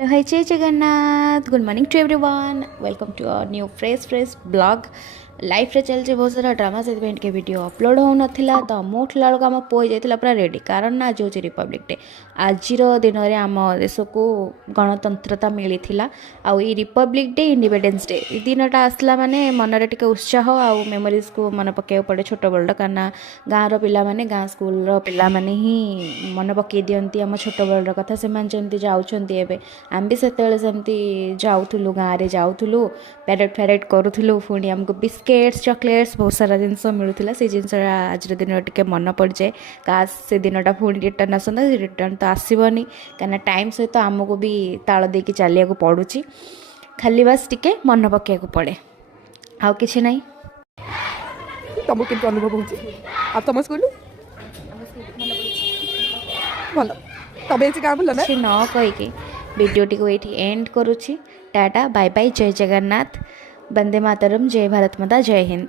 Hi Jai Jagannath, good morning to everyone. Welcome to our new fresh blog. Life रे चलছে बहुत सारा drama से ଟିକେ ଭିଡ଼ିଓ ଅପଲୋଡ଼ ହେଉନଥିଲା ତ ମୁଁ ଉଠିଲା ବେଳକୁ ଆମ ପୁଅ ଯାଇଥିଲା ପୁରା ରେଡ଼ି କାରଣ ନା ଆଜି ହେଉଛି ରିପବ୍ଲିକ୍ ଡେ ଆଜିର ଦିନରେ ଆମ ଦେଶକୁ ଗଣତନ୍ତ୍ରତା ମିଳିଥିଲା ଆଉ ଏଇ ରିପବ୍ଲିକ୍ ଡେ ଇଣ୍ଡିପେଣ୍ଡେନ୍ସ ଡେ ଏ ଦିନଟା ଆସିଲା ମାନେ ମନରେ ଟିକେ ଉତ୍ସାହ ଆଉ ମେମୋରିଜ୍କୁ ମନେ ପକାଇବାକୁ ପଡ଼େ ଛୋଟବେଳଟା କାରଣ ଗାଁର ପିଲାମାନେ ଗାଁ ସ୍କୁଲର ପିଲାମାନେ ହିଁ ମନେ ପକାଇ ଦିଅନ୍ତି ଆମ ଛୋଟବେଳର କଥା ସେମାନେ ଯେମିତି ଯାଉଛନ୍ତି ଏବେ ଆମେ ବି ସେତେବେଳେ ସେମିତି ଯାଉଥିଲୁ ଗାଁରେ ଯାଉଥିଲୁ ପ୍ୟାରେଡ଼ ଫ୍ୟାରେଡ଼ କରୁଥିଲୁ ପୁଣି ଆମକୁ ବିସ୍କେଟ୍ସ ଚକୋଲେଟ୍ସ ବହୁତ ସାରା ଜିନିଷ ମିଳୁଥିଲା ସେ ଜିନିଷଟା ଆଜିର ଦିନରେ ଟିକେ ମନେ ପଡ଼ିଯାଏ କାସ୍ ସେ ଦିନଟା ପୁଣି ରିଟର୍ନ ଆସନ୍ତା ସେ ରିଟର୍ନ ତ ଆସିବନି କାହିଁକିନା ଟାଇମ୍ ସହିତ ଆମକୁ ବି ତାଳ ଦେଇକି ଚାଲିବାକୁ ପଡ଼ୁଛି ଖାଲି ବାସ୍ ଟିକେ ମନେ ପକାଇବାକୁ ପଡ଼େ ଆଉ କିଛି ନାହିଁ। ତମକୁ କେମିତି ଅନୁଭବ ହେଉଛି ଆଉ ତମ ସ୍କୁଲ ଭଲ ତମେ ଏଠି ଗାଁ ବୁଲ ନା କିଛି ନ କହିକି ଭିଡ଼ିଓଟିକୁ ଏଇଠି ଏଣ୍ଡ କରୁଛି ଟାଟା ବାଇ ବାଇ ଜୟ ଜଗନ୍ନାଥ ବନ୍ଦେ ମାତରମ୍ ଜୟ ଭାରତ ମାତା ଜୟ ହିନ୍ଦ।